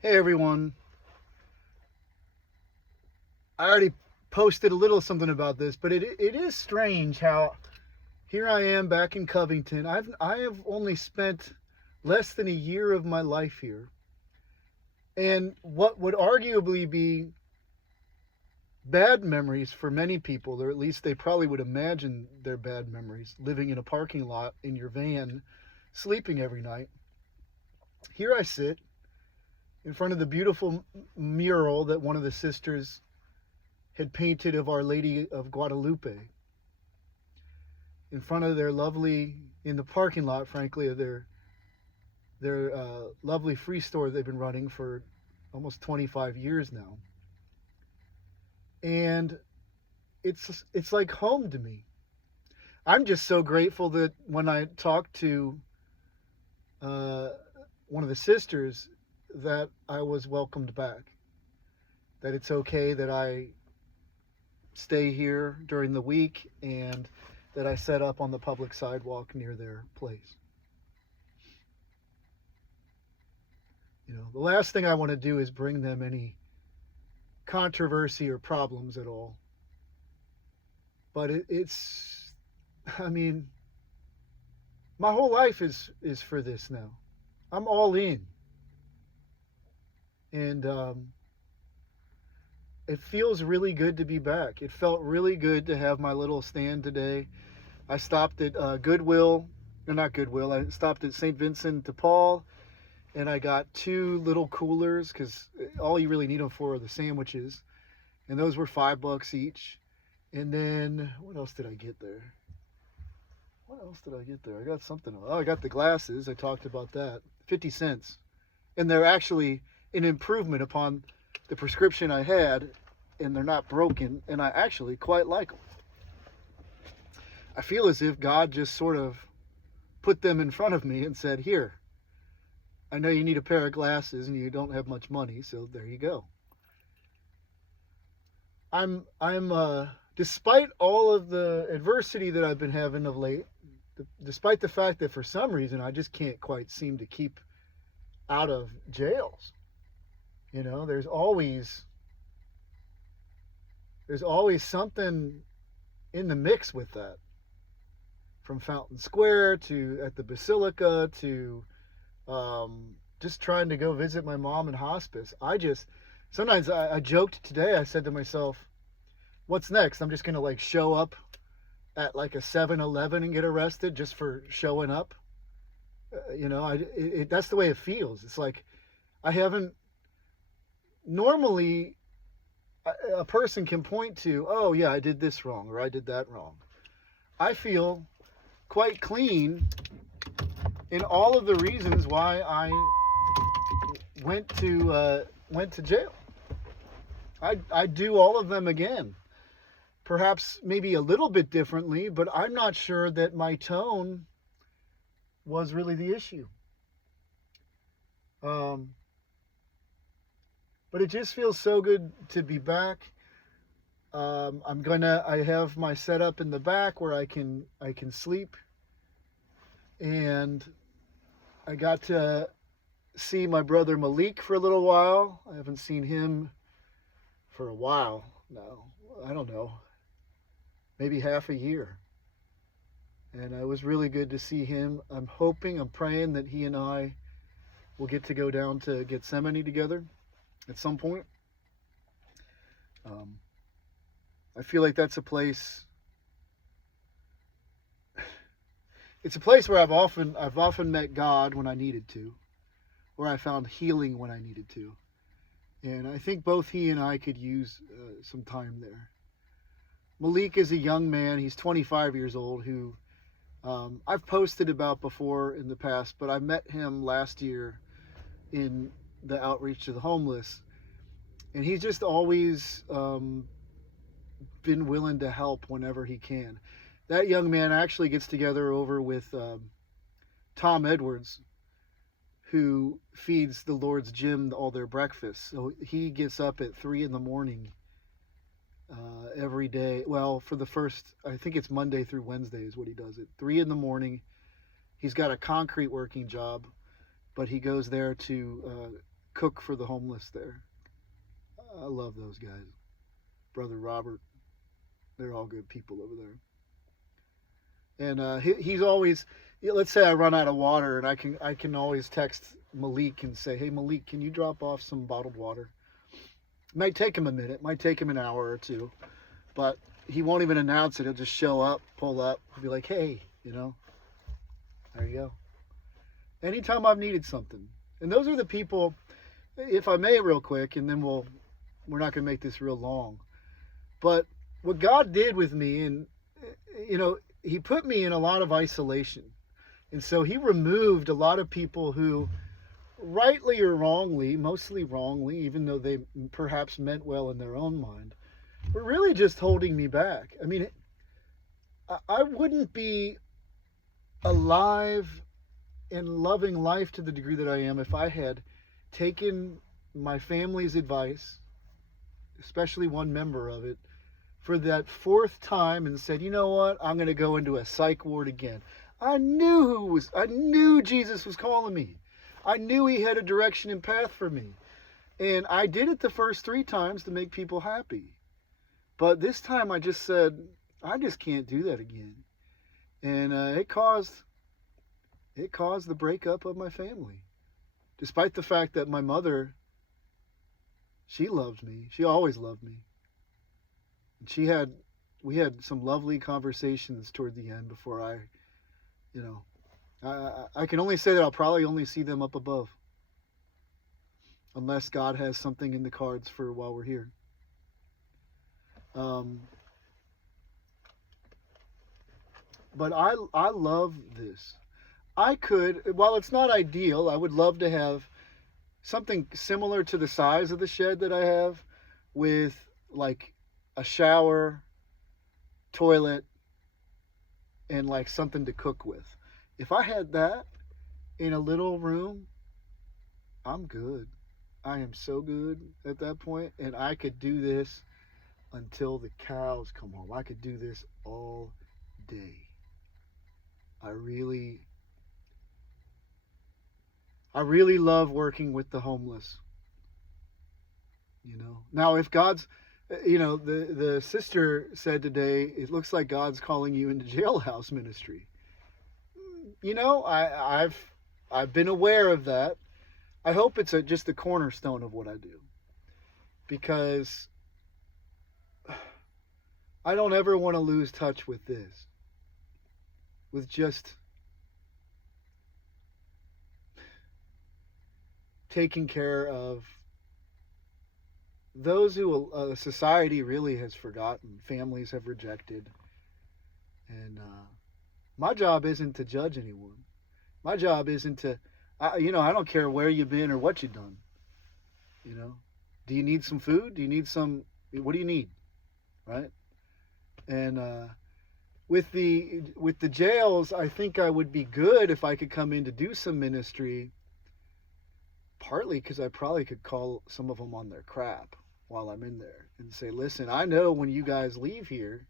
Hey everyone, I already posted a little something about this, but it is strange how here I am back in Covington. I have only spent less than a year of my life here, and what would arguably be bad memories for many people, or at least they probably would imagine they're bad memories, living in a parking lot in your van, sleeping every night. Here I sit in front of the beautiful mural that one of the sisters had painted of Our Lady of Guadalupe, in front of their lovely, in the parking lot, frankly, of their lovely free store they've been running for almost 25 years now. And it's like home to me. I'm just so grateful that when I talked to uh, one of the sisters, that I was welcomed back. That it's okay that I stay here during the week and that I set up on the public sidewalk near their place. The last thing I want to do is bring them any controversy or problems at all. But it's, I mean, my whole life is for this now. I'm all in, and it feels really good to be back. It felt really good to have my little stand today. I stopped at Goodwill, or not Goodwill. I stopped at St. Vincent de Paul, and I got two little coolers because all you really need them for are the sandwiches, and those were $5 each. And then what else did I get there? What else did I get there? I got something. Oh, I got the glasses. I talked about that. 50 cents. And they're actually an improvement upon the prescription I had, and they're not broken, and I actually quite like them. I feel as if God just sort of put them in front of me and said, "Here, I know you need a pair of glasses and you don't have much money, so there you go." I'm despite all of the adversity that I've been having of late, despite the fact that for some reason I just can't quite seem to keep out of jails. There's always something in the mix with that. From Fountain Square to at the Basilica to just trying to go visit my mom in hospice. Sometimes I joked today. I said to myself, "What's next? I'm just gonna like show up at like a 7-Eleven and get arrested just for showing up." That's the way it feels. It's like I haven't. Normally, a person can point to, "Oh yeah, I did this wrong or I did that wrong." I feel quite clean in all of the reasons why I went to jail. I do all of them again. Perhaps maybe a little bit differently, but I'm not sure that my tone was really the issue. Um, but it just feels so good to be back. I have my setup in the back where I can sleep, and I got to see my brother Malik for a little while. I haven't seen him for a while now. I don't know, maybe half a year. And it was really good to see him. I'm praying that he and I will get to go down to Gethsemane together at some point. Um, I feel like that's a place. It's a place where I've often met God when I needed to, where I found healing when I needed to, and I think both he and I could use some time there. Malik is a young man. He's 25 years old. Who I've posted about before in the past, but I met him last year in the outreach to the homeless, and he's just always been willing to help whenever he can. That young man actually gets together over with Tom Edwards, who feeds the Lord's Gym all their breakfast. So he gets up at 3 in the morning every day. Well, for the first, I think it's Monday through Wednesday is what he does at 3 in the morning. He's got a concrete working job, but he goes there to cook for the homeless there. I love those guys. Brother Robert, they're all good people over there. And he's always, let's say I run out of water, and I can always text Malik and say, hey Malik, can you drop off some bottled water? It might take him a minute, might take him an hour or two, but he won't even announce it. He'll just show up, pull up, be like, hey, there you go. Anytime I've needed something. And those are the people, if I may real quick, and then we're not going to make this real long. But what God did with me, and, he put me in a lot of isolation. And so he removed a lot of people who, rightly or wrongly, mostly wrongly, even though they perhaps meant well in their own mind, were really just holding me back. I mean, I wouldn't be alive and loving life to the degree that I am if I had taken my family's advice, especially one member of it, for that fourth time and said, you know what, I'm going to go into a psych ward again. I knew Jesus was calling me. I knew he had a direction and path for me. And I did it the first 3 times to make people happy. But this time I just said, I just can't do that again. And it caused the breakup of my family. Despite the fact that my mother, she loved me. She always loved me. And we had some lovely conversations toward the end before I can only say that I'll probably only see them up above. Unless God has something in the cards for while we're here. But I love this. While it's not ideal, I would love to have something similar to the size of the shed that I have, with like a shower, toilet, and like something to cook with. If I had that in a little room, I'm good. I am so good at that point, and I could do this until the cows come home. I could do this all day. I really love working with the homeless. Now if God's, the sister said today, it looks like God's calling you into jailhouse ministry. I've been aware of that. I hope it's just a cornerstone of what I do, because I don't ever want to lose touch with this, with just taking care of those who society really has forgotten, families have rejected. And my job isn't to judge anyone. My job isn't to, I don't care where you've been or what you've done. Do you need some food? Do you need what do you need? Right? And with the jails, I think I would be good if I could come in to do some ministry, partly because I probably could call some of them on their crap while I'm in there and say, listen, I know when you guys leave here,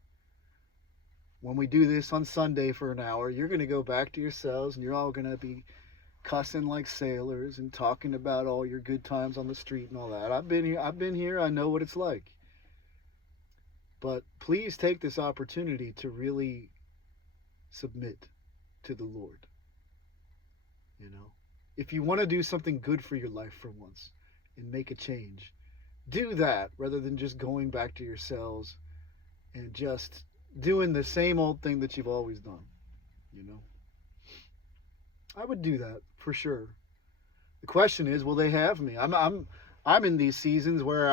when we do this on Sunday for an hour, you're going to go back to your cells and you're all going to be cussing like sailors and talking about all your good times on the street and all that. I've been here. I know what it's like. But please take this opportunity to really submit to the Lord. If you want to do something good for your life for once and make a change, do that rather than just going back to your cells and just doing the same old thing that you've always done. I would do that for sure. The question is, will they have me? I'm in these seasons where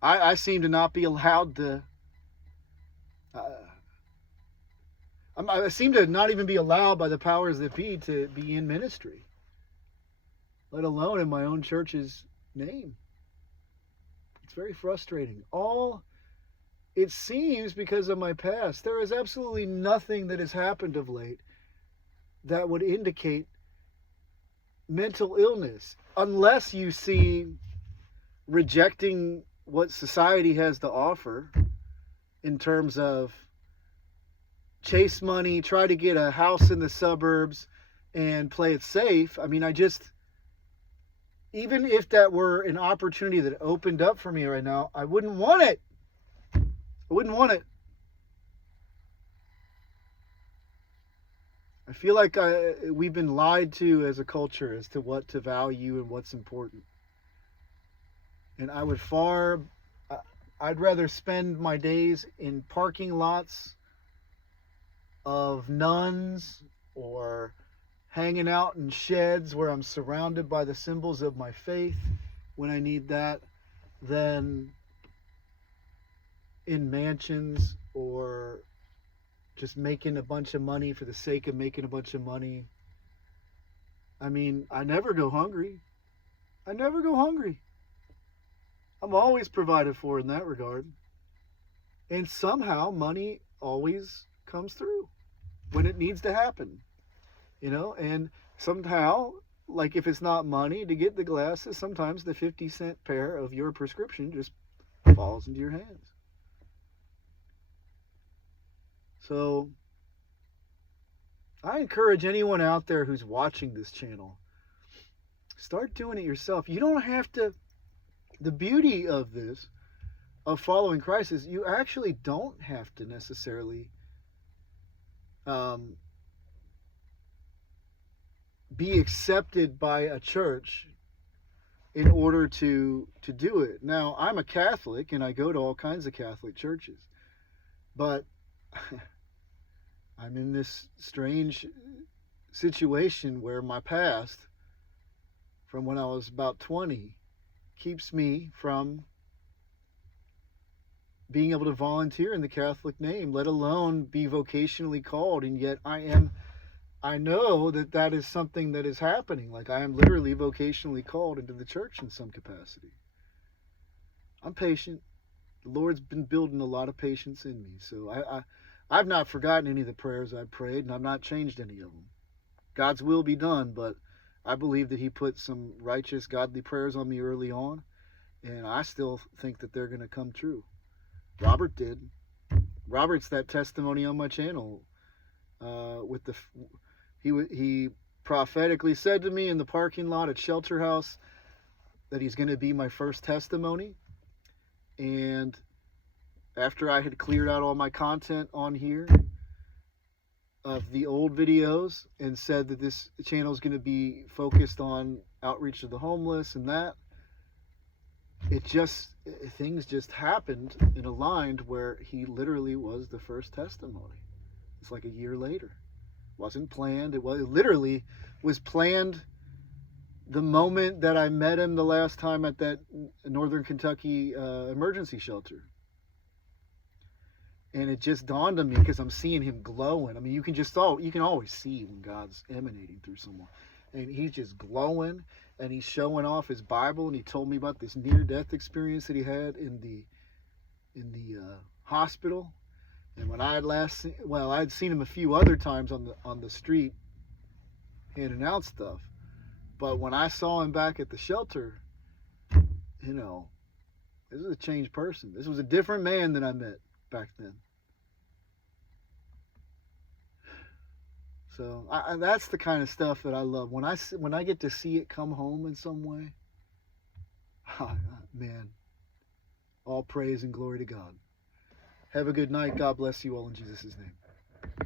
I seem to not be allowed to. I seem to not even be allowed by the powers that be to be in ministry, let alone in my own church's name. It's very frustrating. It seems because of my past. There is absolutely nothing that has happened of late that would indicate mental illness, unless you see rejecting what society has to offer in terms of chase money, try to get a house in the suburbs, and play it safe. I mean, even if that were an opportunity that opened up for me right now, I wouldn't want it. I wouldn't want it. I feel like we've been lied to as a culture as to what to value and what's important. And I'd rather spend my days in parking lots of nuns or hanging out in sheds where I'm surrounded by the symbols of my faith when I need that than in mansions or just making a bunch of money for the sake of making a bunch of money. I mean, I never go hungry. I never go hungry. I'm always provided for in that regard. And somehow money always comes through when it needs to happen. And somehow, like if it's not money to get the glasses, sometimes the 50-cent pair of your prescription just falls into your hands. So I encourage anyone out there who's watching this channel, start doing it yourself. You don't have to. The beauty of this, of following Christ, is you actually don't have to necessarily be accepted by a church in order to do it. Now, I'm a Catholic and I go to all kinds of Catholic churches, but I'm in this strange situation where my past, from when I was about 20, keeps me from being able to volunteer in the Catholic name, let alone be vocationally called. And yet I know that is something that is happening. Like I am literally vocationally called into the church in some capacity. I'm patient. The Lord's been building a lot of patience in me. So I've not forgotten any of the prayers I've prayed, and I've not changed any of them. God's will be done, but I believe that he put some righteous, godly prayers on me early on, and I still think that they're going to come true. Robert did. Robert's that testimony on my channel. He prophetically said to me in the parking lot at Shelter House that he's going to be my first testimony. And after I had cleared out all my content on here of the old videos and said that this channel is going to be focused on outreach to the homeless and that, things just happened and aligned where he literally was the first testimony. It's like a year later. It wasn't planned. It literally was planned the moment that I met him the last time at that Northern Kentucky emergency shelter. And it just dawned on me because I'm seeing him glowing. I mean, you can always see when God's emanating through someone. And he's just glowing, and he's showing off his Bible, and he told me about this near-death experience that he had in the hospital. And when I had I'd seen him a few other times on the street handing out stuff. But when I saw him back at the shelter, this was a changed person. This was a different man than I met back then. So that's the kind of stuff that I love. When I get to see it come home in some way, man, all praise and glory to God. Have a good night. God bless you all in Jesus' name.